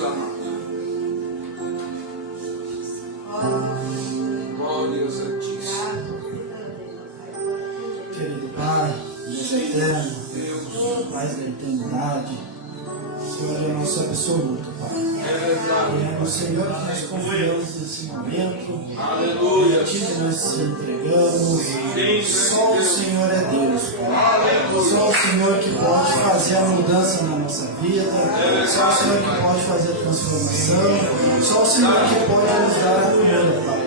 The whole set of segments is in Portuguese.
Deus amado. Glória Santíssima. Querido Pai, Deus eterno, Pai da eternidade, Senhor é nosso absoluto, Pai. É no Senhor que nós confiamos nesse momento. Aleluia. A Ti que nós nos entregamos. Só o Senhor é Deus, Pai. Só o Senhor que pode fazer a mudança na nossa vida. Só o Senhor que pode fazer a transformação. Só o Senhor que pode nos dar a cura, Pai.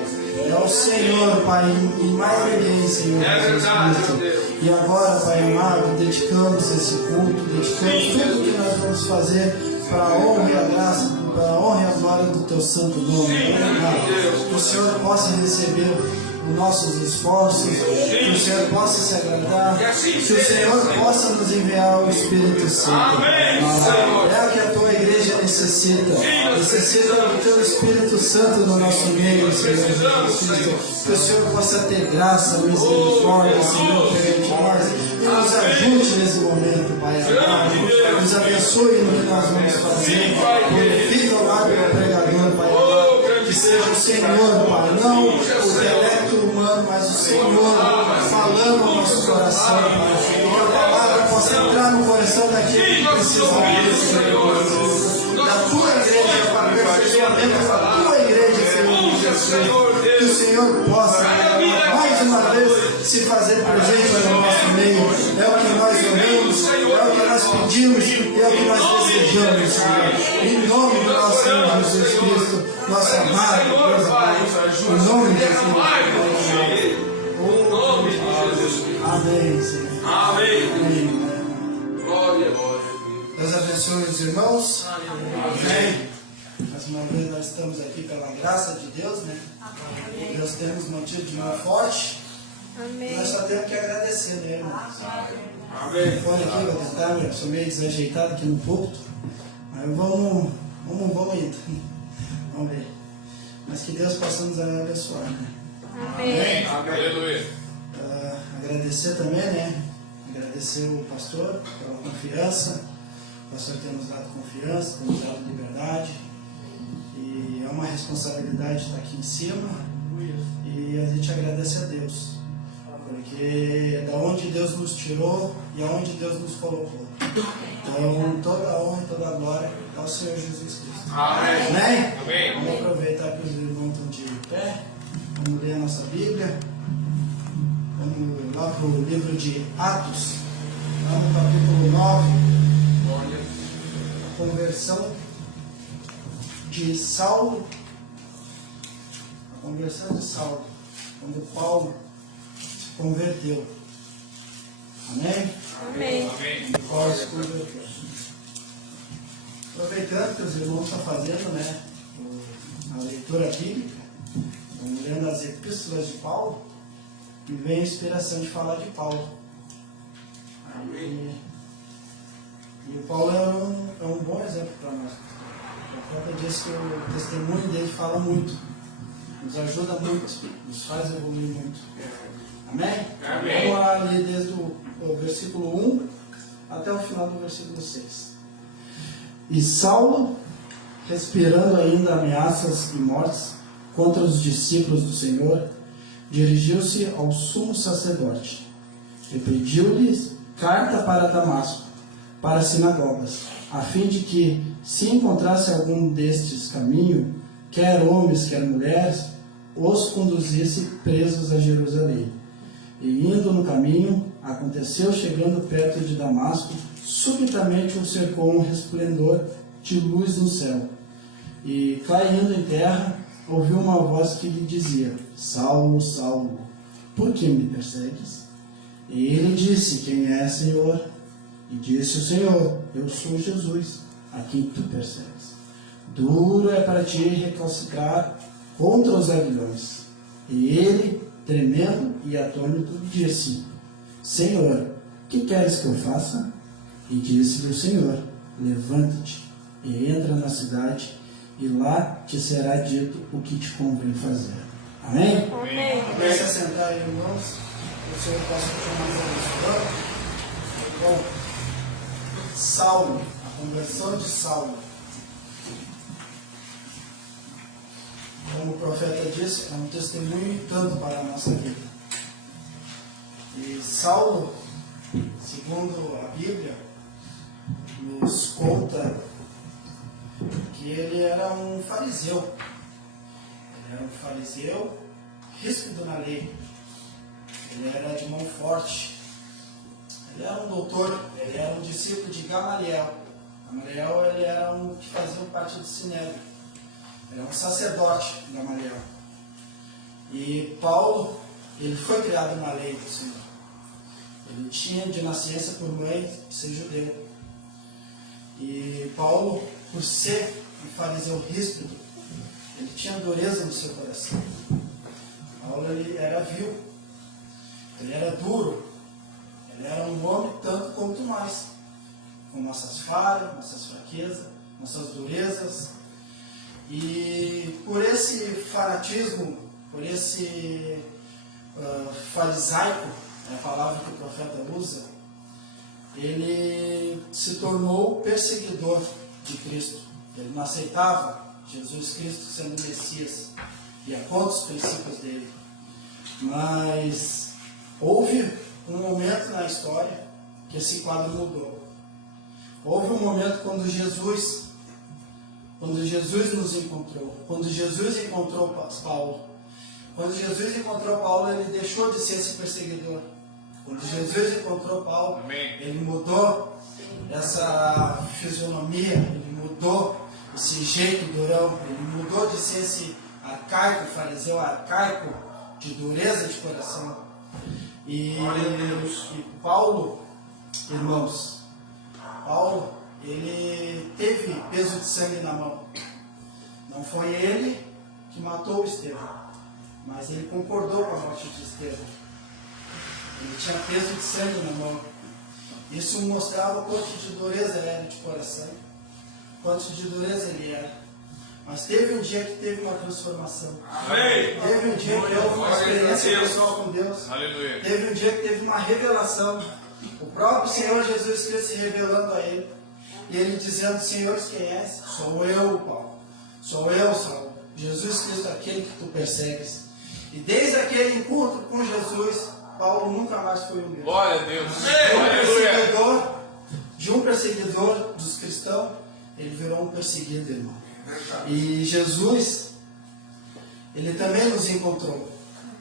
É o Senhor, Pai, e mais ninguém, Senhor Jesus Cristo. E agora, Pai amado, dedicamos esse culto, dedicamos tudo que nós vamos fazer para a honra e a graça, para a honra e a glória do Teu santo nome. Que o Senhor possa receber os nossos esforços, que o Senhor possa se agradar, que o Senhor possa nos enviar o Espírito Santo. É o que a Tua igreja necessita do Teu Espírito Santo no nosso meio, Senhor Jesus Cristo. Que o Senhor possa ter graça, misericórdia, Senhor, perante nós, e nos ajude nesse momento, Pai amado. Nos abençoe no que nós vamos fazer. Glorifica o lábio do pregador, Pai amado. Que seja o Senhor, Pai, não o intelecto humano, mas o Senhor falando ao nosso coração, Pai. E que a palavra possa entrar no coração daquele que precisa ouvir, Senhor Jesus. Da Tua igreja, para o aperfeiçoamento da Tua igreja, Senhor Jesus. Que o Senhor possa, mais uma vez, se fazer presente no nosso meio. É o que nós oramos, é o que nós pedimos e é o que nós desejamos, Senhor. Em nome do nosso Senhor Jesus Cristo, nosso amado Deus amado. Em nome de Jesus. Em nome de Jesus. Amém, Senhor. Amém. Glória, glória. Deus abençoe os irmãos. Amém. Mais uma vez nós estamos aqui pela graça de Deus, né? Deus tem nos mantido de mão forte. Amém. Nós só temos que agradecer, né, irmãos? Amém. Olha aqui, vou tentar, eu sou meio desajeitado aqui no púlpito. Mas vamos indo. Vamos ver. Mas que Deus possa nos abençoar, né? Amém. Aleluia. Agradecer também, né? Agradecer o pastor pela confiança. O pastor tem nos dado confiança, tem nos dado liberdade. E é uma responsabilidade estar aqui em cima. E a gente agradece a Deus. Porque é da onde Deus nos tirou e aonde Deus nos colocou. Então, toda a honra e toda a glória ao Senhor Jesus Cristo. Amém. Amém? Amém. Vamos aproveitar que os irmãos estão de pé. Vamos ler a nossa Bíblia. Vamos lá para o livro de Atos, lá no capítulo 9. A conversão de Saulo. A conversão de Saulo. Quando Paulo se converteu. Amém? Amém. Paulo se converteu. Aproveitando que os irmãos estão fazendo, né, a leitura bíblica, estão lendo as epístolas de Paulo, me vem a inspiração de falar de Paulo. E o Paulo é um bom exemplo para nós. Por conta disso que o testemunho dele fala muito, nos ajuda muito, nos faz evoluir muito. Amém? Amém. Vamos lá ler desde o versículo 1 até o final do versículo 6. E Saulo, respirando ainda ameaças e mortes contra os discípulos do Senhor, dirigiu-se ao sumo sacerdote e pediu-lhes carta para Damasco, para as sinagogas, a fim de que, se encontrasse algum destes caminho, quer homens, quer mulheres, os conduzisse presos a Jerusalém. E indo no caminho, aconteceu, chegando perto de Damasco, subitamente o cercou um resplendor de luz no céu. E, caindo em terra, ouviu uma voz que lhe dizia: Saulo, Saulo, por que me persegues? E ele disse: Quem é, Senhor? E disse o Senhor: Eu sou Jesus, a quem tu persegues. Duro é para ti recalcitrar contra os aguilhões. E ele, tremendo e atônito, disse: Senhor, que queres que eu faça? E disse-lhe o Senhor: Levanta-te e entra na cidade, e lá te será dito o que te convém fazer. Amém? Amém. Comece a sentar aí, irmãos. Que o Senhor possa chamar nos abençoando. Bom, Saulo, a conversão de Saulo. como o profeta disse, é um testemunho e tanto para a nossa vida. E Saulo, segundo a Bíblia, nos conta que ele era um fariseu. Ele era um fariseu ríspido na lei. Ele era de mão forte. Ele era um doutor. Ele era um discípulo de Gamaliel. Gamaliel, ele era um que fazia parte do Sinédrio. Ele era um sacerdote, Gamaliel. E Paulo, ele foi criado na lei do Senhor. Ele tinha de nascença por mãe ser judeu. E Paulo, por ser um fariseu ríspido, ele tinha dureza no seu coração. Paulo, ele era vil, ele era duro, ele era um homem tanto quanto nós, com nossas falhas, nossas fraquezas, nossas durezas. E por esse fanatismo, por esse farisaico, é a palavra que o profeta usa, ele se tornou perseguidor de Cristo. Ele não aceitava Jesus Cristo sendo Messias, ia contra os princípios dele. Mas houve um momento na história que esse quadro mudou. Houve um momento quando Jesus nos encontrou, quando Jesus encontrou Paulo. Quando Jesus encontrou Paulo, ele deixou de ser esse perseguidor. Quando Jesus encontrou Paulo, ele mudou essa fisionomia, ele mudou esse jeito durão, ele mudou de ser esse arcaico, fariseu arcaico, de dureza de coração. E Paulo, irmãos, Paulo, ele teve peso de sangue na mão. Não foi ele que matou Estevão, mas ele concordou com a morte de Estevão. Ele tinha peso de sangue na mão. Isso mostrava o quanto de dureza ele era de coração, quanto de dureza ele era. Mas teve um dia que teve uma transformação. Amém. Teve um dia que houve uma experiência pessoal com Deus. Aleluia. Teve um dia que teve uma revelação. O próprio Senhor Jesus Cristo se revelando a ele. E ele dizendo: Senhores, quem és? Sou eu, Paulo. Sou eu, Saulo. Jesus Cristo, aquele que tu persegues. E desde aquele encontro com Jesus, Paulo nunca mais foi o mesmo. Glória a Deus. De um perseguidor dos cristãos, ele virou um perseguido, irmão. E Jesus, ele também nos encontrou.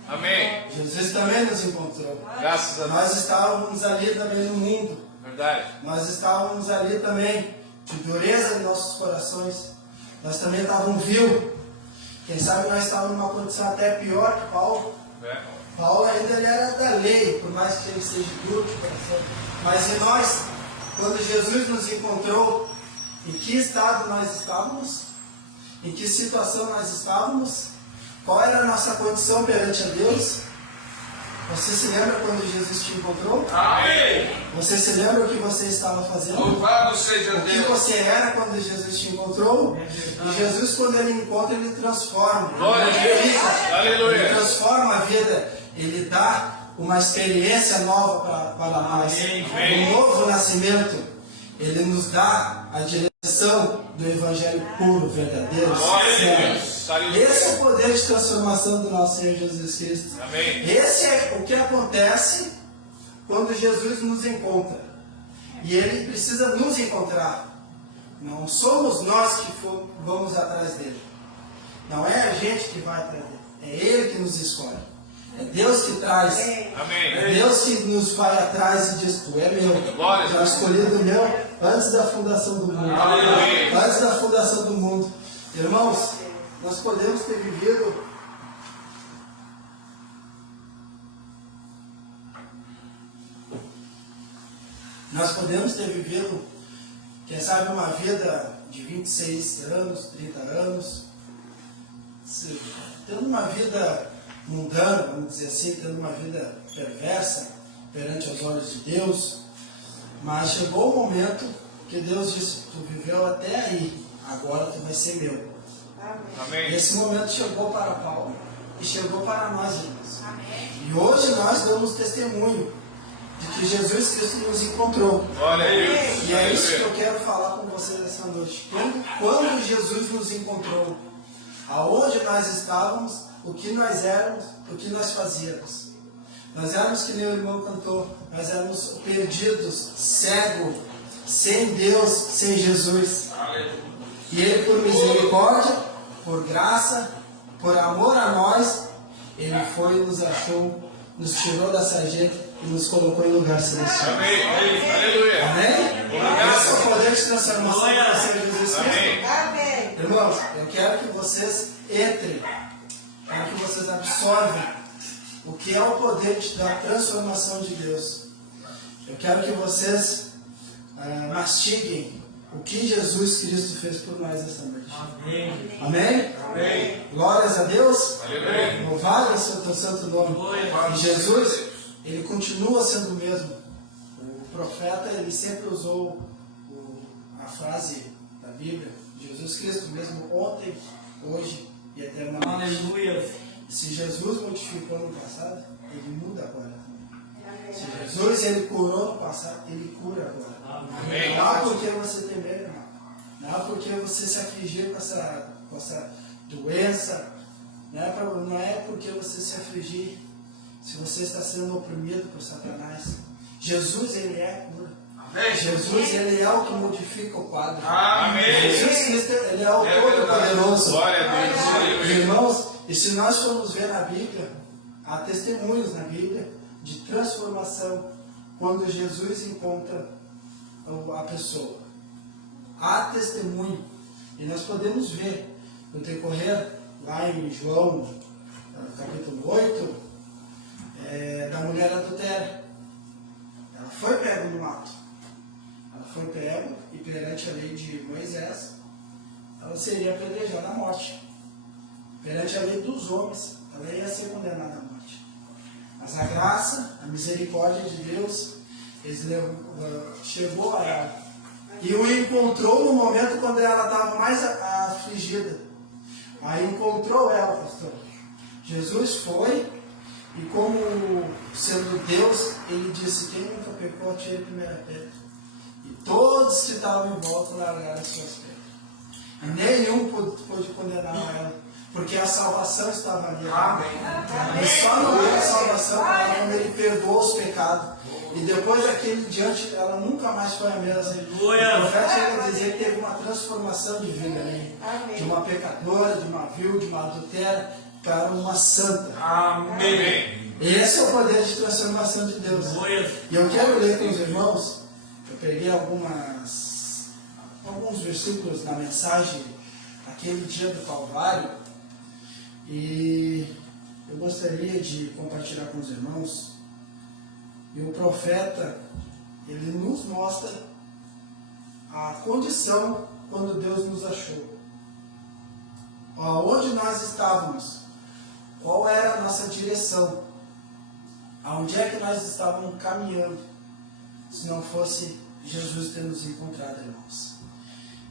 Amém. Jesus também nos encontrou. Graças a Deus. Nós estávamos ali também no mundo. Verdade. Nós estávamos ali também, de dureza em nossos corações. Nós também estávamos vil. Quem sabe nós estávamos numa condição até pior que Paulo. Paulo ainda ele era da lei, por mais que ele seja duro de coração. Mas em nós, quando Jesus nos encontrou, em que estado nós estávamos? Em que situação nós estávamos? Qual era a nossa condição perante a Deus? Você se lembra quando Jesus te encontrou? Amém. Você se lembra o que você estava fazendo? Louvado seja O que Deus. você era quando Jesus te encontrou? E Jesus, quando ele encontra, ele transforma. Glória a Deus. Ele Aleluia. transforma a vida. Ele dá uma experiência nova para nós. Um novo nascimento. Ele nos dá a direção do Evangelho puro, verdadeiro, sincero. Esse é o poder de transformação do nosso Senhor Jesus Cristo. Amém. Esse é o que acontece quando Jesus nos encontra. E Ele precisa nos encontrar. Não somos nós que vamos atrás dele. Não é a gente que vai atrás dele. É Ele que nos escolhe. É Deus que traz. Amém. É Deus que nos vai atrás e diz: Tu é meu. Glória. Já escolhido meu antes da fundação do mundo. Aleluia. Antes da fundação do mundo. Irmãos, nós podemos ter vivido quem sabe uma vida de 26 anos, 30 anos, tendo uma vida mundana, vamos dizer assim, tendo uma vida perversa perante os olhos de Deus. Mas chegou o momento que Deus disse: Tu viveu até aí, agora tu vai ser meu. Amém. Esse momento chegou para Paulo e chegou para nós, irmãos. E hoje nós damos testemunho de que Jesus Cristo nos encontrou. Glória a Deus. E é isso que eu quero falar com vocês essa noite. Quando Jesus nos encontrou, aonde nós estávamos, o que nós éramos, o que nós fazíamos. Nós éramos, que nem o irmão cantou, nós éramos perdidos, cegos, sem Deus, sem Jesus. E Ele, por misericórdia, por graça, por amor a nós, Ele foi e nos achou, nos tirou da sarjeta e nos colocou em lugar celestial. Amém. Aleluia. Amém? Esse é o poder de transformação do Senhor Jesus Cristo. Amém. Irmãos, eu quero que vocês entrem, quero que vocês absorvem o que é o poder da transformação de Deus. Eu quero que vocês mastiguem o que Jesus Cristo fez por nós esta noite. Amém. Amém? Amém. Glórias a Deus. Aleluia. Louvado seja o teu santo nome. E Jesus, Ele continua sendo o mesmo. O profeta, ele sempre usou a frase da Bíblia, Jesus Cristo, mesmo ontem, hoje e eternamente. Aleluia. Se Jesus modificou no passado, Ele muda agora. Se Jesus ele curou no passado, Ele cura agora. Amém. Não há por que você temer, irmão. Não há por que você se afligir com essa doença. Não é porque você se afligir se você está sendo oprimido por Satanás. Jesus, Ele é a cura. Amém. Jesus, Ele é o que modifica o quadro. Amém. Jesus Cristo, Ele é o Todo-Poderoso. Glória a Deus. Aleluia. Irmãos, e se nós formos ver na Bíblia, há testemunhos na Bíblia de transformação quando Jesus encontra a pessoa. Há testemunho. E nós podemos ver no decorrer, lá em João, capítulo 8, da mulher adultéria. Ela foi pega no mato. Ela foi pega e perante a lei de Moisés, ela seria apedrejada à morte. Perante a lei dos homens, ela ia ser condenada à morte. Mas a graça, a misericórdia de Deus, chegou a ela. E o encontrou no momento quando ela estava mais afligida. Aí encontrou ela, pastor. Jesus foi, e como sendo Deus, ele disse: quem nunca pecou, atire a primeira pedra. E todos que estavam em volta largaram as suas pedras. E nenhum pôde condenar ela. Porque a salvação estava ali. Amém. E só não veio a salvação quando Ele perdoou os pecados. E depois daquele diante, ela nunca mais foi a mesma. O profeta chega a dizer que teve uma transformação de vida ali. De uma pecadora, de uma vil, de uma adultera, para uma santa. Amém. Esse é o poder de transformação de Deus. E eu quero ler com os irmãos. Eu peguei alguns versículos na mensagem aquele dia do Calvário. E eu gostaria de compartilhar com os irmãos. E o profeta, ele nos mostra a condição quando Deus nos achou. Onde nós estávamos, qual era a nossa direção, aonde é que nós estávamos caminhando, se não fosse Jesus ter nos encontrado, irmãos.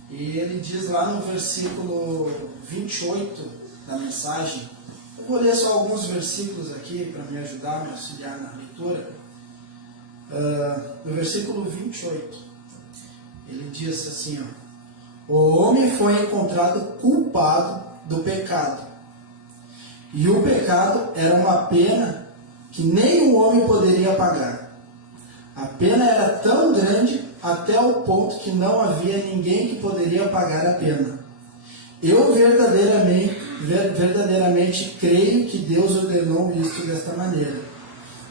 E ele diz lá no versículo 28 da mensagem, eu vou ler só alguns versículos aqui para me ajudar, me auxiliar na leitura. No versículo 28, ele diz assim: o homem foi encontrado culpado do pecado, e o pecado era uma pena que nem o homem poderia pagar. A pena era tão grande até o ponto que não havia ninguém que poderia pagar a pena. Eu verdadeiramente creio que Deus ordenou isto desta maneira,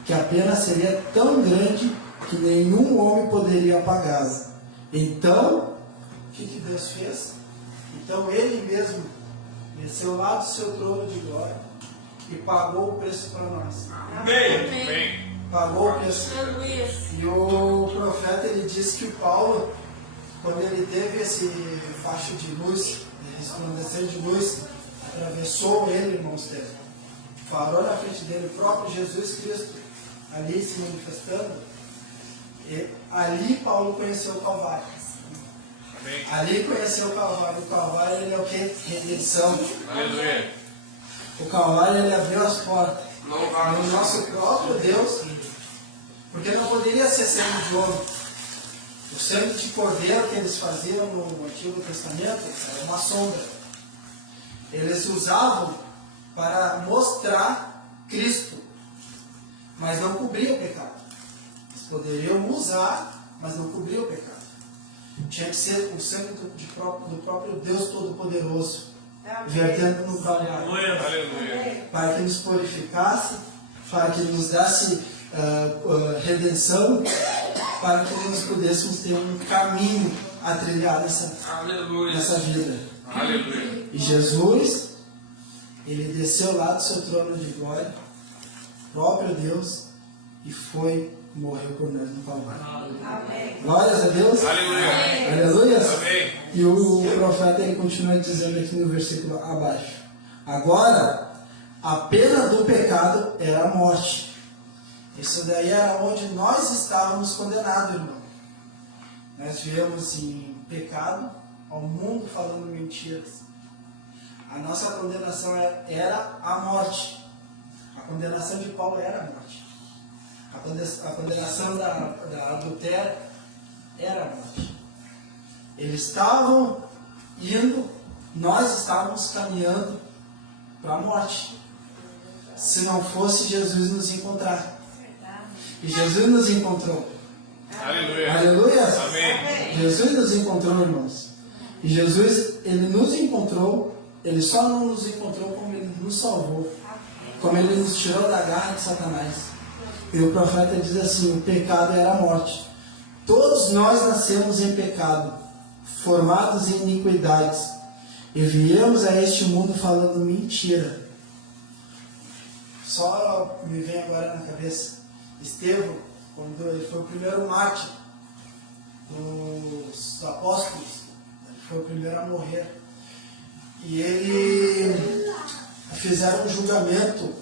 que a pena seria tão grande que nenhum homem poderia pagá-la. Então, o que Deus fez? Então Ele mesmo desceu lá do seu trono de glória e pagou o preço para nós. Amém. Pagou o preço. Aleluia. E o profeta, ele disse que o Paulo, quando ele teve esse facho de luz, resplandecer de luz, atravessou ele, irmãos dele, parou na frente dele, o próprio Jesus Cristo ali se manifestando. E ali Paulo conheceu o Calvário. Amém. Ali conheceu o Calvário. O Calvário, ele é o que? Redenção. Aleluia. O Calvário, ele abriu as portas. O nosso próprio Deus, porque não poderia ser sangue de homem. O sangue de cordeiro que eles faziam no Antigo Testamento era uma sombra. eles usavam para mostrar Cristo, mas não cobria o pecado. Eles poderiam usar, mas não cobria o pecado. Tinha que ser o sangue do próprio Deus Todo-Poderoso, vertendo no Calvário, Aleluia. para que nos purificasse, para que nos desse redenção, para que nós pudéssemos ter um caminho a trilhar nessa vida. Aleluia. E Jesus, ele desceu lá do seu trono de glória, próprio Deus, e morreu por nós no Calvário. Glórias a Deus. Aleluia. Aleluia. Amém. E o profeta ele continua dizendo aqui no versículo abaixo: agora, a pena do pecado era a morte. Isso daí era onde nós estávamos condenados, irmão. Nós viemos em pecado, ao mundo falando mentiras. A nossa condenação era a morte. A condenação de Paulo era a morte. A condenação da adultéria era a morte. Eles estavam indo, nós estávamos caminhando para a morte. Se não fosse Jesus nos encontrar. E Jesus nos encontrou. Aleluia. Aleluia. Amém. Jesus nos encontrou, irmãos. E Jesus, ele nos encontrou. Ele só não nos encontrou como ele nos salvou. Como ele nos tirou da garra de Satanás. E o profeta diz assim: o pecado era a morte. Todos nós nascemos em pecado, formados em iniquidades, e viemos a este mundo falando mentira. Só me vem agora na cabeça Estevão, quando ele foi o primeiro mártir dos apóstolos, ele foi o primeiro a morrer. E ele fizeram um julgamento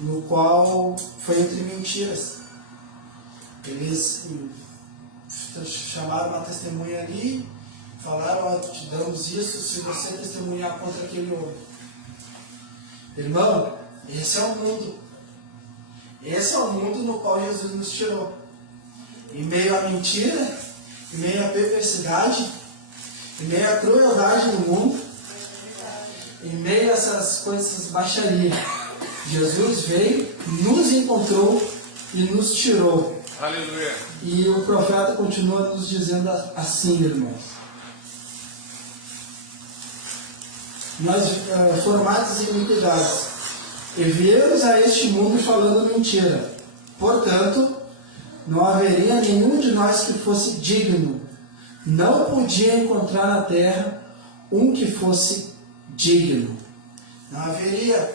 no qual foi entre mentiras. Eles chamaram uma testemunha ali, falaram: ó, te damos isso se você testemunhar contra aquele homem. Irmão, esse é o mundo. Esse é o mundo no qual Jesus nos tirou. Em meio à mentira, em meio à perversidade, em meio à crueldade no mundo, em meio a essas coisas, baixarias, Jesus veio, nos encontrou e nos tirou. Aleluia. E o profeta continua nos dizendo assim, irmãos: nós formados em iniquidades, e viemos a este mundo falando mentira. Portanto, não haveria nenhum de nós que fosse digno. Não podia encontrar na terra um que fosse digno. Não haveria,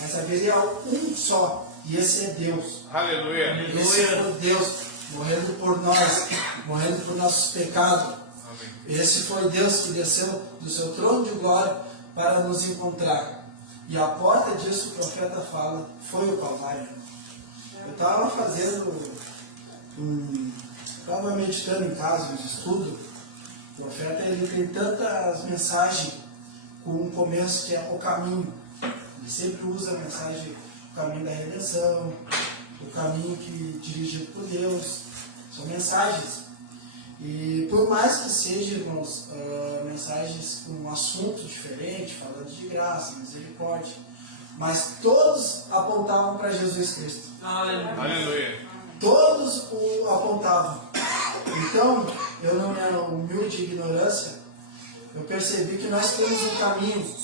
mas haveria um só, e esse é Deus. Aleluia. Esse foi Deus morrendo por nós, morrendo por nossos pecados. Amém. Esse foi Deus que desceu do seu trono de glória para nos encontrar. E a porta disso, o profeta fala, foi o Calvário. Eu estava estava meditando em casa, um estudo. O profeta ele tem tantas mensagens com um começo que é o caminho. Ele sempre usa a mensagem, o caminho da redenção, o caminho que dirigido por Deus. São mensagens. E por mais que sejam, irmãos, mensagens com um assunto diferente, falando de graça, misericórdia, mas todos apontavam para Jesus Cristo. Aleluia. Todos o apontavam. Então, eu, na minha humilde ignorância, eu percebi que nós temos um caminho.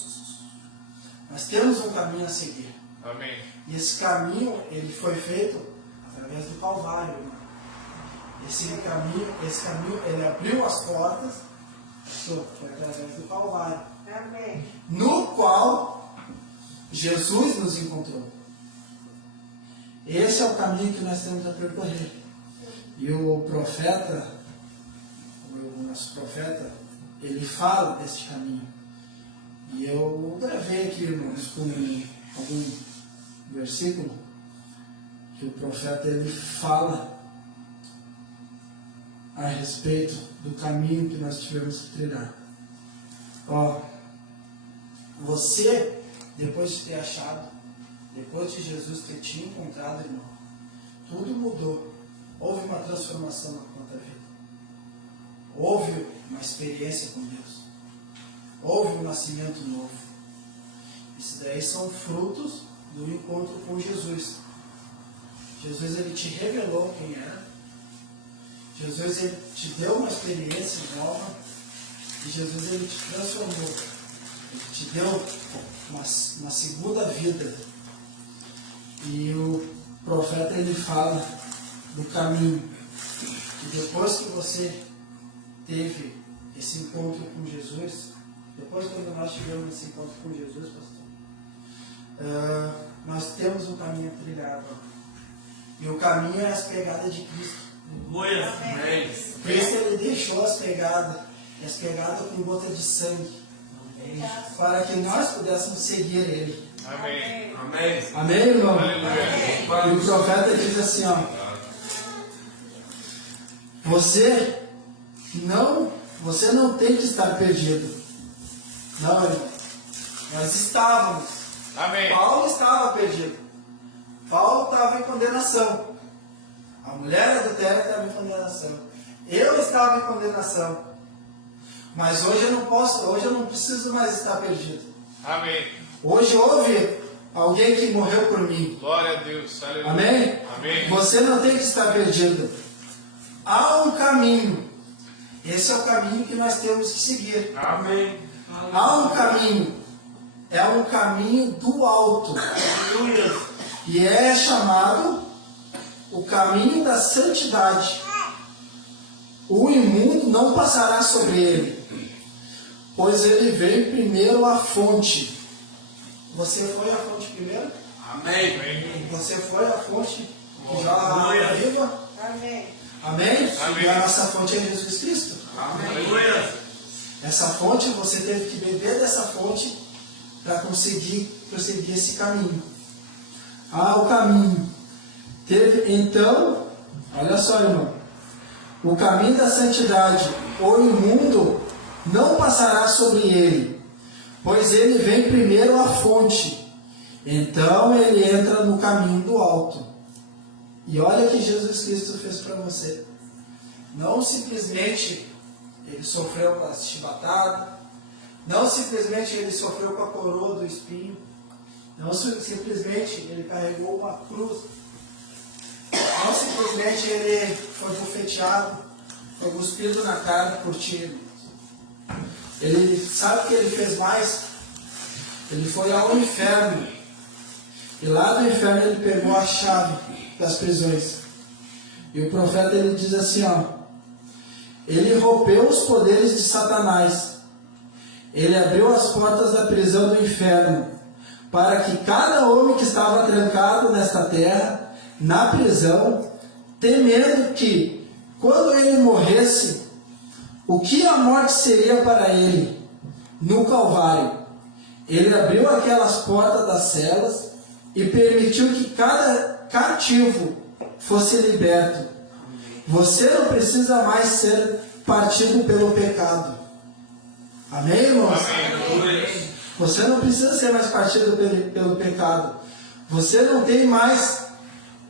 Nós temos um caminho a seguir. Amém. E esse caminho, ele foi feito através do Calvário, irmão. Esse caminho, ele abriu as portas, foi através do Calvário, no qual Jesus nos encontrou. Esse é o caminho que nós temos a percorrer. E o profeta, o nosso profeta, ele fala desse caminho. E eu gravei aqui, irmãos, com algum versículo que o profeta ele fala a respeito do caminho que nós tivemos que trilhar. Ó, você, depois de ter achado, depois de Jesus ter te encontrado, irmão, tudo mudou. Houve uma transformação na tua vida. Houve uma experiência com Deus. Houve um nascimento novo. Isso daí são frutos do encontro com Jesus. Jesus ele te revelou quem era. Jesus ele te deu uma experiência nova. E Jesus ele te transformou. Ele te deu uma segunda vida. E o profeta ele fala do caminho. Que depois que você teve esse encontro com Jesus, depois quando nós tivemos esse encontro com Jesus, pastor, nós temos um caminho trilhado. E o caminho é as pegadas de Cristo. Amém. Cristo ele deixou as pegadas com gota de sangue, para que nós pudéssemos seguir ele. Amém. Amém. Amém, irmão? Aleluia. E o profeta diz assim, ó, você não tem que estar perdido. Não, irmão. Nós estávamos. Amém. Paulo estava perdido. Paulo estava em condenação. A mulher adultéria estava em condenação. Eu estava em condenação. Mas hoje eu não preciso mais estar perdido. Amém. Hoje houve alguém que morreu por mim. Glória a Deus. Aleluia. Amém? Amém. Você não tem que estar perdido. Há um caminho. Esse é o caminho que nós temos que seguir. Amém. Há um caminho. É um caminho do alto. E é chamado o caminho da santidade. O imundo não passará sobre ele, pois ele vem primeiro à fonte. Você foi à fonte primeiro? Amém. Você foi à fonte que já água viva? Amém. Amém? Amém. E a nossa fonte é Jesus Cristo. Aleluia. Essa fonte, você teve que beber dessa fonte para conseguir prosseguir esse caminho. O caminho. Então, olha só, irmão. O caminho da santidade, o imundo, não passará sobre ele, pois ele vem primeiro à fonte. Então ele entra no caminho do alto. E olha o que Jesus Cristo fez para você. Não simplesmente ele sofreu com a chibatada, não simplesmente ele sofreu com a coroa do espinho, não simplesmente ele carregou uma cruz, não simplesmente ele foi bofeteado, foi cuspido na cara por ti. Ele sabe o que ele fez mais? Ele foi ao inferno. E lá do inferno ele pegou a chave das prisões. E o profeta ele diz assim, ó, ele rompeu os poderes de Satanás. Ele abriu as portas da prisão do inferno, para que cada homem que estava trancado nesta terra, na prisão, temendo que, quando ele morresse, o que a morte seria para ele no Calvário. Ele abriu aquelas portas das celas e permitiu que cada cativo fosse liberto. Você não precisa mais ser partido pelo pecado. Amém, irmãos? Amém. Você não precisa ser mais partido pelo pecado. Você não tem mais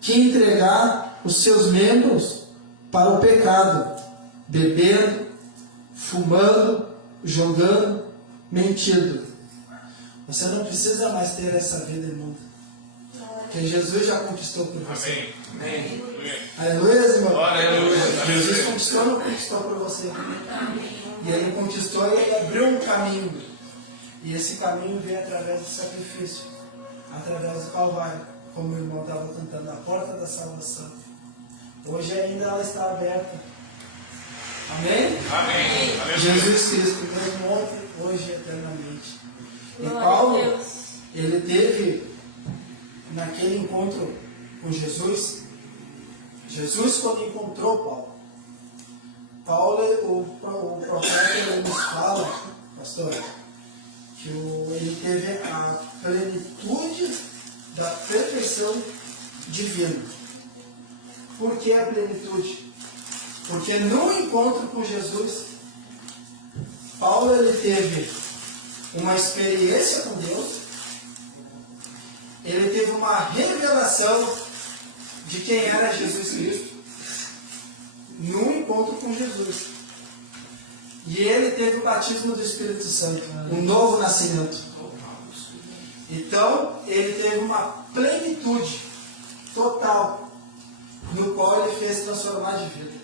que entregar os seus membros para o pecado, bebendo, fumando, jogando, mentindo. Você não precisa mais ter essa vida imunda, que Jesus já conquistou por você. Amém. Aleluia, irmão. Glória a Deus. Jesus conquistou por você. E ele conquistou e ele abriu um caminho. E esse caminho veio através do sacrifício, através do Calvário, como o irmão estava cantando, a porta da salvação. Hoje ainda ela está aberta. Amém? Amém. Aleluia. Jesus Cristo, mesmo ontem, hoje e eternamente. E Glória a Paulo, Deus. ele teve, naquele encontro com Jesus, quando encontrou Paulo, o profeta, ele nos fala, pastor, que ele teve a plenitude da perfeição divina. Por que a plenitude? Porque no encontro com Jesus, Paulo ele teve uma experiência com Deus, ele teve uma revelação de quem era Jesus Cristo no encontro com Jesus. E ele teve o batismo do Espírito Santo, um novo nascimento. Então, ele teve uma plenitude total, no qual ele fez transformar de vida.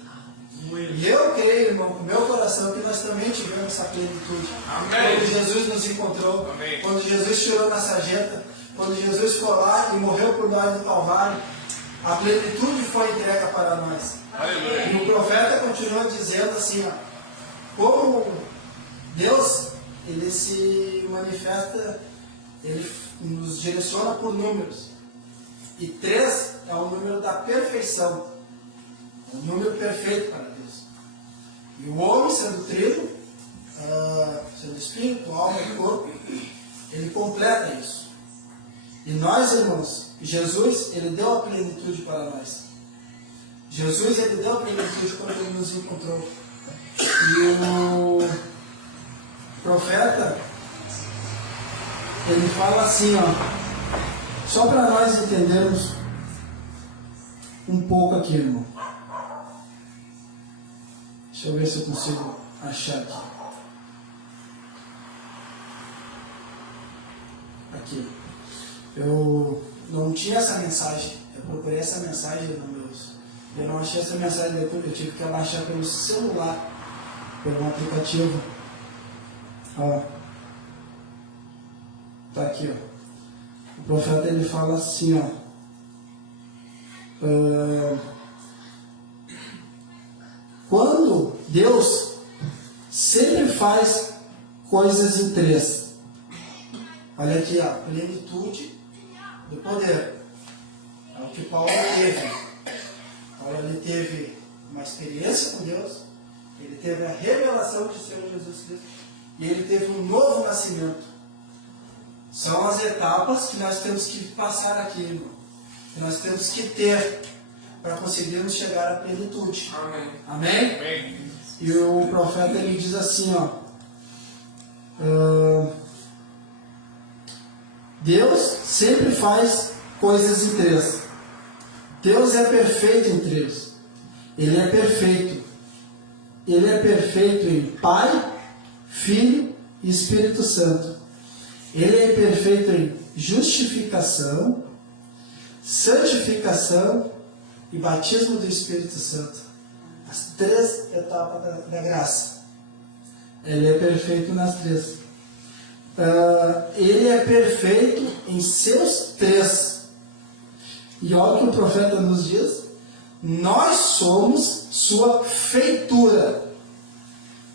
E eu creio, irmão, com meu coração, que nós também tivemos essa plenitude. Amém. Quando Jesus nos encontrou, Amém. quando Jesus tirou na sarjeta, quando Jesus foi lá e morreu por nós no Calvário, a plenitude foi entregue para nós. Aleluia. E o profeta continua dizendo assim, ó, como Deus, ele se manifesta, ele nos direciona por números. E 3 é o número da perfeição. É o número perfeito para Deus. E o homem, sendo trino, sendo espírito, alma e corpo, ele completa isso. E nós, irmãos, Jesus, ele deu a plenitude para nós. Jesus, ele deu a plenitude quando ele nos encontrou. E o profeta, ele fala assim, ó, só para nós entendermos um pouco aqui, irmão. Deixa eu ver se eu consigo achar aqui. Aqui. Eu não tinha essa mensagem. Eu procurei essa mensagem no meus. Eu não achei essa mensagem, eu tive que baixar pelo celular, pelo aplicativo. Ó. Tá aqui, ó. O profeta, ele fala assim, ó. Quando Deus sempre faz coisas em 3. Olha aqui, ó, plenitude do poder. É o que Paulo teve. Paulo, ele teve uma experiência com Deus, ele teve a revelação de Senhor Jesus Cristo e ele teve um novo nascimento. São as etapas que nós temos que passar aqui, irmão. Que nós temos que ter para conseguirmos chegar à plenitude. Amém. Amém? Amém. E o profeta, ele diz assim, ó. Deus sempre faz coisas em 3. Deus é perfeito em 3. Ele é perfeito. Ele é perfeito em Pai, Filho e Espírito Santo. Ele é perfeito em justificação, santificação e batismo do Espírito Santo. As 3 etapas da graça. Ele é perfeito nas 3. Ele é perfeito em seus 3. E olha o que o profeta nos diz. Nós somos sua feitura.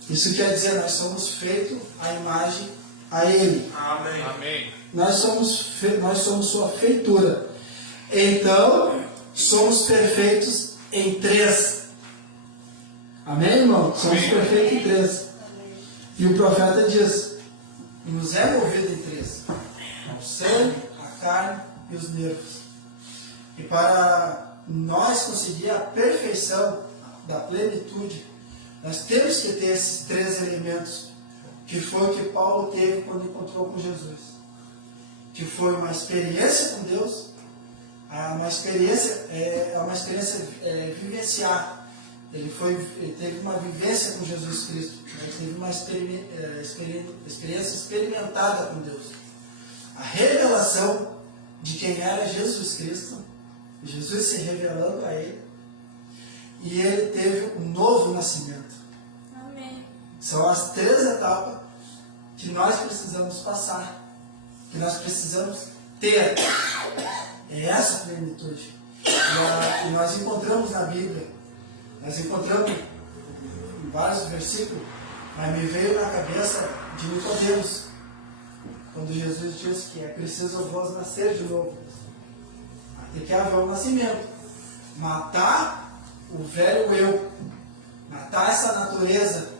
Isso quer dizer, nós somos feitos à imagem a Ele. Amém. Amém. Nós somos sua feitura. Então, somos perfeitos em 3. Amém, irmão? Somos Amém. perfeitos em 3. E o profeta diz, nos é movido em 3. O sangue, a carne e os nervos. E para nós conseguir a perfeição da plenitude, nós temos que ter esses 3 elementos, que foi o que Paulo teve quando encontrou com Jesus. Que foi uma experiência com Deus, uma experiência vivenciar. Ele teve uma vivência com Jesus Cristo. Ele teve uma experiência experimentada com Deus. A revelação de quem era Jesus Cristo, Jesus se revelando a ele, e ele teve um novo nascimento. Amém. São as 3 etapas que nós precisamos passar, que nós precisamos ter. É essa plenitude. E nós encontramos na Bíblia, nós encontramos em vários versículos, mas me veio na cabeça de Nicodemos, quando Jesus diz que é preciso vós nascer de novo. Tem que haver um nascimento. Matar o velho eu. Matar essa natureza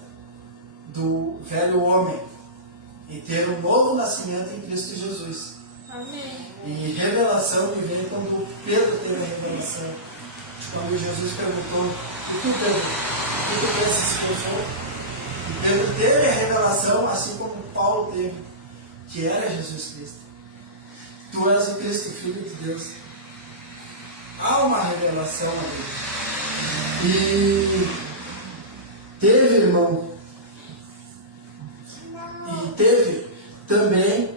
do velho homem. E ter um novo nascimento em Cristo Jesus. Amém. E revelação me vem quando Pedro teve a revelação. Quando Jesus perguntou, e tu, Pedro, o que tu pensas que eu sou? E Pedro teve a revelação, assim como Paulo teve, que era Jesus Cristo. Tu és o Cristo, Filho de Deus. Há uma revelação ali. E teve, irmão, e teve também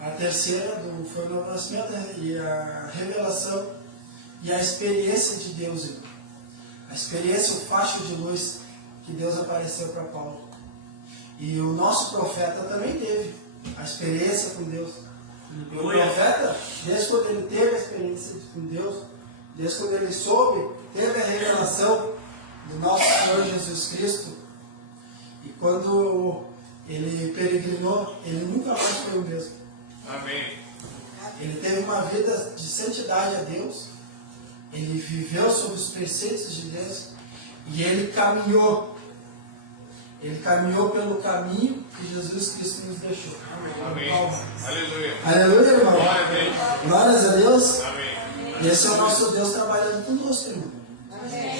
a terceira terceira foi o novo nascimento e a revelação e a experiência de Deus, irmão. A experiência, o facho de luz que Deus apareceu para Paulo. E o nosso profeta também teve a experiência com Deus. E o profeta, desde quando ele teve a experiência com Deus, desde quando ele soube, teve a revelação do nosso Senhor Jesus Cristo, e quando ele peregrinou, ele nunca mais foi o mesmo. Amém. Ele teve uma vida de santidade a Deus, ele viveu sob os preceitos de Deus, e ele caminhou pelo caminho que Jesus Cristo nos deixou. Amém. Aleluia. Aleluia, irmão. Glória a Deus. Glórias a Deus. Amém. Esse é o nosso Deus trabalhando conosco, irmão.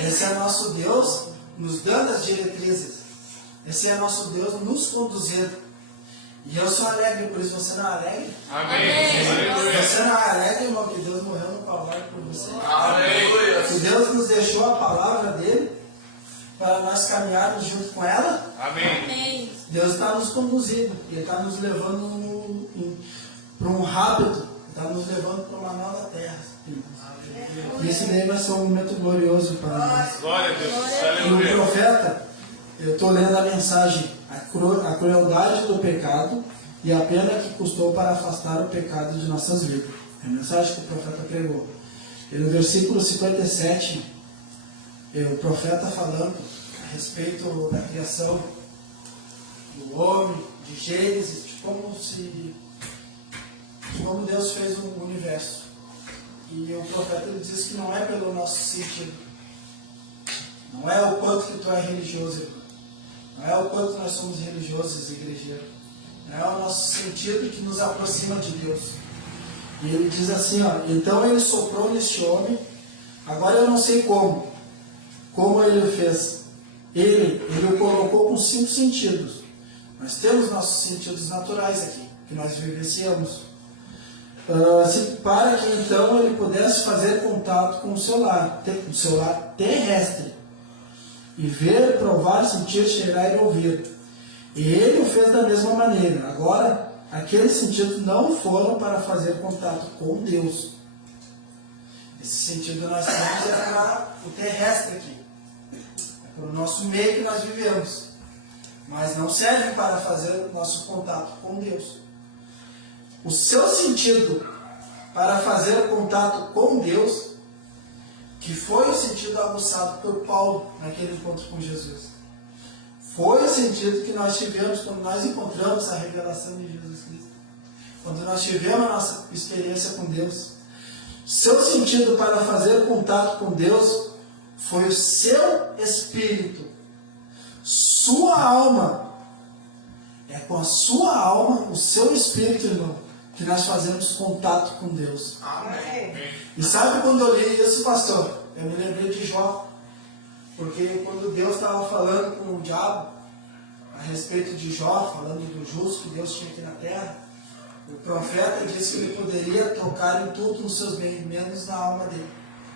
Esse é o nosso Deus nos dando as diretrizes. Esse é o nosso Deus nos conduzindo. E eu sou alegre, por isso você não é alegre? Amém. Aleluia. Você não é alegre, irmão, que Deus morreu no Calvário por você? Aleluia. Que Deus nos deixou a palavra dele para nós caminharmos junto com ela. Amém. Amém. Deus está nos conduzindo, Ele está nos levando para um rápido, está nos levando para uma nova terra. E esse daí vai ser um momento glorioso para nós. Glória a Deus. E o Aleluia. profeta, eu estou lendo a mensagem, a crueldade do pecado e a pena que custou para afastar o pecado de nossas vidas. É a mensagem que o profeta pregou. E no versículo 57, o profeta falando a respeito da criação do homem, de Gênesis, de como Deus fez o universo. E o profeta ele diz que não é pelo nosso sentido, não é o quanto que tu é religioso, irmão. Não é o quanto nós somos religiosos, igrejeiros. Não é o nosso sentido que nos aproxima de Deus. E ele diz assim, ó, então ele soprou neste homem, agora eu não sei como ele fez. Ele o colocou com 5 sentidos. Nós temos nossos sentidos naturais aqui, que nós vivenciamos. Para que então ele pudesse fazer contato com o seu lar terrestre. E ver, provar, sentir, cheirar e ouvir. E ele o fez da mesma maneira. Agora, aqueles sentidos não foram para fazer contato com Deus. Esse sentido nós temos é para o terrestre aqui. É para o nosso meio que nós vivemos. Mas não serve para fazer o nosso contato com Deus. O seu sentido para fazer o contato com Deus, que foi o sentido aguçado por Paulo naquele encontro com Jesus. Foi o sentido que nós tivemos quando nós encontramos a revelação de Jesus Cristo. Quando nós tivemos a nossa experiência com Deus. Seu sentido para fazer contato com Deus foi o seu espírito. Sua alma. É com a sua alma, o seu espírito, irmão, que nós fazemos contato com Deus. Amém. E sabe quando eu li isso, pastor? Eu me lembrei de Jó. Porque quando Deus estava falando com o diabo a respeito de Jó, falando do justo que Deus tinha aqui na terra, o profeta disse que ele poderia tocar em tudo nos seus bens, menos na alma dele,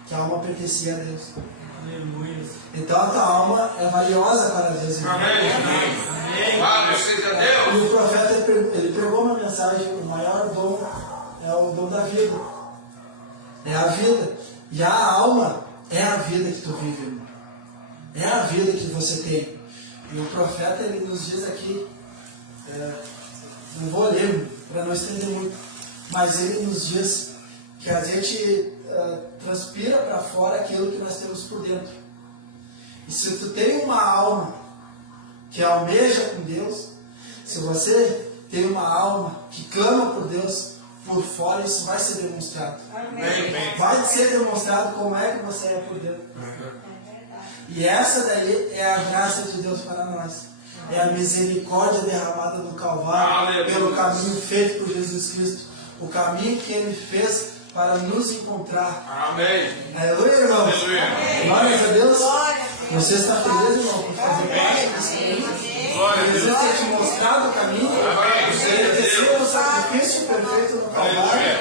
que a alma pertencia a Deus. Aleluia. Então a tua alma é valiosa para Deus. Irmão. Amém. Glória seja a Deus. E o profeta ele pregou uma mensagem: o maior dom é o dom da vida. É a vida. E a alma é a vida que tu vive, irmão. É a vida que você tem. E o profeta ele nos diz aqui, não vou ler para não estender muito, mas ele nos diz que a gente transpira para fora aquilo que nós temos por dentro. E se tu tem uma alma que almeja com Deus, se você tem uma alma que clama por Deus, por fora isso vai ser demonstrado. Amém. Vai ser demonstrado como é que você é por dentro. E essa daí é a graça de Deus para nós. É a misericórdia derramada no Calvário, Aleluia. pelo caminho feito por Jesus Cristo. O caminho que Ele fez para nos encontrar. Amém. Aleluia, irmão. Aleluia. Glórias a Deus. Você está feliz, irmão, por fazer parte desse caminho? Glória a Por Deus. Jesus ter te mostrado o caminho. Por Ele ter sido o sacrifício perfeito no Calvário.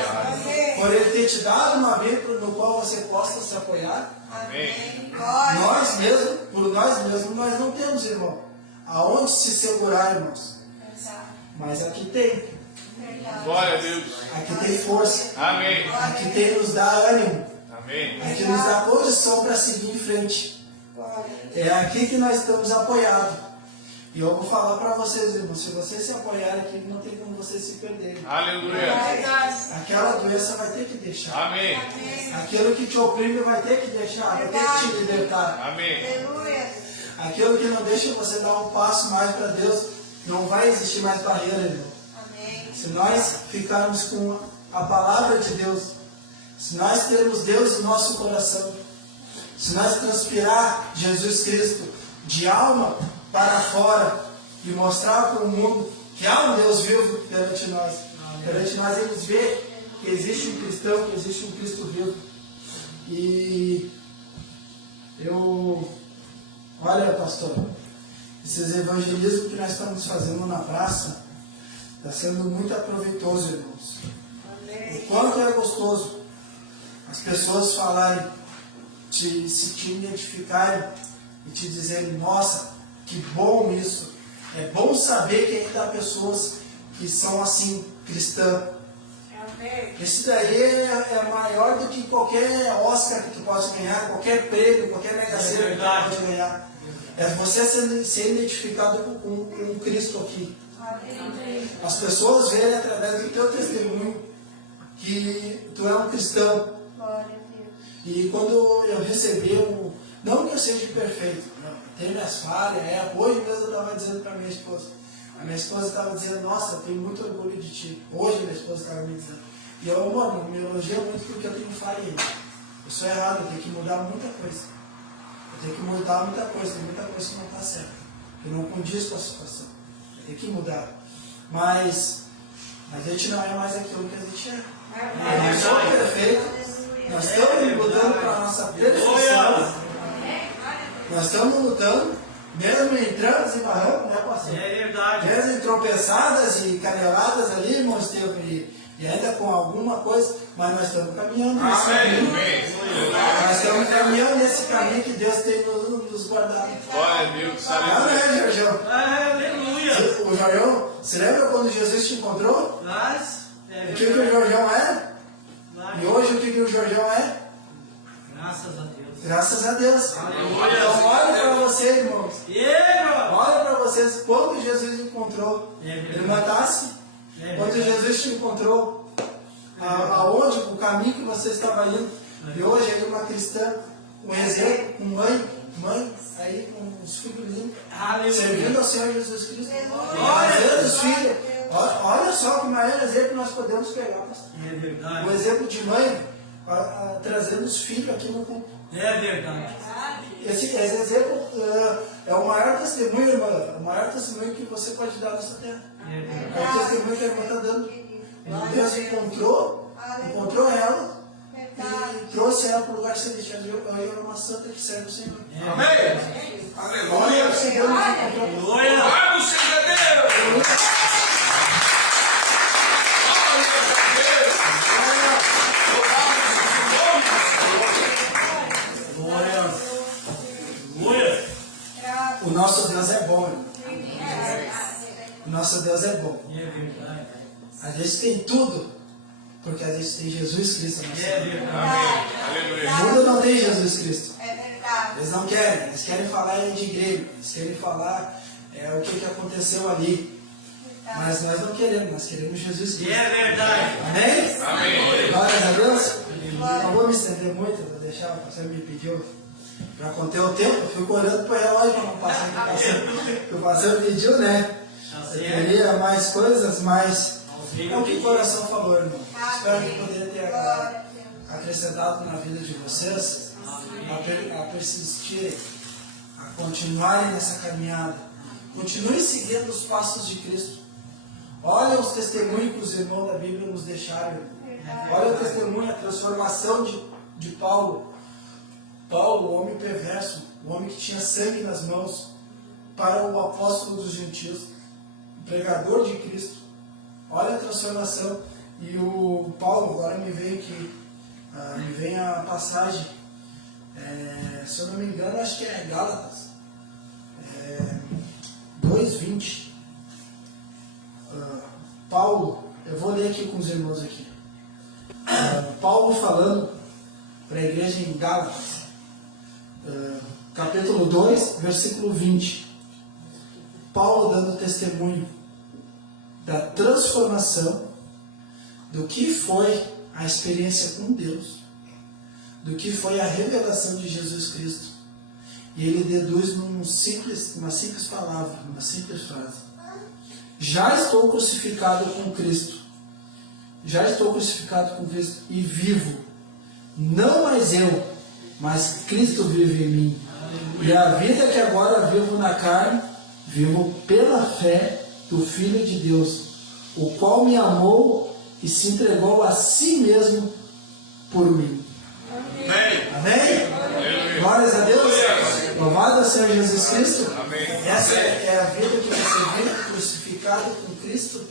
Por Ele ter te dado uma vida no qual você possa se apoiar. Amém. Nós mesmos, por nós mesmos, nós não temos, irmão, aonde se segurar, irmãos. Mas aqui tem. Glória a Deus. Aqui tem força. Amém. Aqui tem nos dá ânimo. Amém. Aqui nos dá posição para seguir em frente. É aqui que nós estamos apoiados. E eu vou falar para vocês, irmãos, se vocês se apoiarem aqui, não tem como vocês se perderem. Aleluia. Aquela doença vai ter que deixar. Amém. Aquilo que te oprime vai ter que deixar, vai ter que te libertar. Amém. Aquilo que não deixa você dar um passo mais para Deus, não vai existir mais barreira, irmão. Se nós ficarmos com a palavra de Deus, se nós termos Deus no nosso coração, se nós transpirar Jesus Cristo de alma para fora e mostrar para o mundo que há um Deus vivo perante nós. Perante nós eles vê que existe um cristão, que existe um Cristo vivo. E olha, pastor, esses evangelismos que nós estamos fazendo na praça está sendo muito aproveitoso, irmãos. O quanto é gostoso as pessoas falarem, se te identificarem e te dizerem, nossa, que bom isso. É bom saber que ainda há pessoas que são assim, cristãs. Esse daí é maior do que qualquer Oscar que tu possa ganhar, qualquer prêmio, qualquer mega cena que tu pode ganhar. É você ser identificado com Cristo aqui. As pessoas verem através do teu testemunho que tu é um cristão. E quando eu recebi, não que eu seja perfeito, não, tem minhas falhas, hoje mesmo eu estava dizendo para minha esposa. A minha esposa estava dizendo, nossa, eu tenho muito orgulho de ti. Hoje minha esposa estava me dizendo. E eu, mano, me elogia muito porque eu tenho falha aí. Eu sou errado, eu tenho que mudar muita coisa. Eu tenho que mudar muita coisa, tem muita coisa que não está certa. Que não condiz com a situação. Eu tenho que mudar. Mas a gente não é mais aquilo que a gente é. Eu não sou perfeito. Nós estamos lutando para a nossa perfeição. Nós estamos lutando, mesmo em trancos e barrancos, né, pastor? É verdade. Mesmo em tropeçadas e caneladas ali, irmão Estevam, e ainda com alguma coisa, mas nós estamos caminhando nesse caminho. Nós estamos caminhando nesse caminho que Deus tem nos guardado. Glória a Deus. Não, né, Jorjão? Aleluia. O Jorjão, você lembra quando Jesus te encontrou? O que o Jorjão é? E hoje o que o Jorjão é? Graças a Deus. Graças a Deus. Aleluia. Então olha para você, irmãos. Yeah. Olha para vocês quando Jesus encontrou. Ele matasse. Quando Jesus te encontrou, aonde, o caminho que você estava indo. E hoje aí uma cristã, um exemplo, com mãe, aí com os filhos lindos, servindo ao Senhor Jesus Cristo. Trazendo os filhos. Olha só que maior exemplo nós podemos pegar, pastor. É verdade. O exemplo de mãe, trazendo os filhos aqui no culto. É verdade. Esse exemplo é o maior testemunho, irmã. O maior testemunho que você pode dar nessa terra. É o testemunho que a irmã está dando. Deus encontrou ela e trouxe ela para o lugar celestial. Hoje é uma santa que serve o Senhor. Amém. Olha Aleluia. o Senhor nos encontrou. Glória. Louvado seja Deus. Glória. Glória. O nosso Deus é bom, irmão. O nosso Deus é bom. É verdade. A gente tem tudo, porque a gente tem Jesus Cristo na nossa É vida. verdade. Aleluia. O mundo não tem Jesus Cristo. É verdade. Eles não querem, eles querem falar de igreja, eles querem falar o que aconteceu ali. Mas nós não queremos, nós queremos Jesus Cristo. É verdade. Amém? Amém. Glórias a Deus. Não vou me estender muito, vou deixar, o pastor me pediu para conter o tempo, eu fico olhando para o relógio para não passar que o pastor pediu, né? Eu queria mais coisas, mas é o que o coração falou, irmão. Espero que poderia ter acrescentado na vida de vocês a persistirem, a continuarem nessa caminhada. Continue seguindo os passos de Cristo. Olha os testemunhos que os irmãos da Bíblia nos deixaram. Olha o testemunho, a transformação de Paulo. Paulo, o homem perverso, o homem que tinha sangue nas mãos, para o apóstolo dos gentios, o pregador de Cristo. Olha a transformação. E o Paulo, agora me vem aqui, me vem a passagem, se eu não me engano, acho que é Gálatas 2:20. Paulo, eu irmãos aqui. Paulo falando para a igreja em Gálatas, capítulo 2, versículo 20. Paulo dando testemunho da transformação, do que foi a experiência com Deus, do que foi a revelação de Jesus Cristo. E ele deduz numa simples palavra, numa simples frase: já estou crucificado com Cristo. Já estou crucificado com Cristo e vivo. Não mais eu, mas Cristo vive em mim. E a vida que agora vivo na carne, vivo pela fé do Filho de Deus, o qual me amou e se entregou a si mesmo por mim. Amém. Amém? Glórias a Deus. Louvado seja Jesus Cristo. Amém. Essa é a vida que você vive crucificado com Cristo.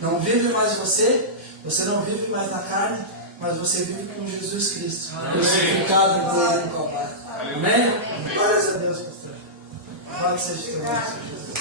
Não vive mais você não vive mais na carne, mas você vive com Jesus Cristo, crucificado em glória no Calvário. Amém? Glórias a Deus, pastor. Louvado seja o teu nome, Senhor Jesus.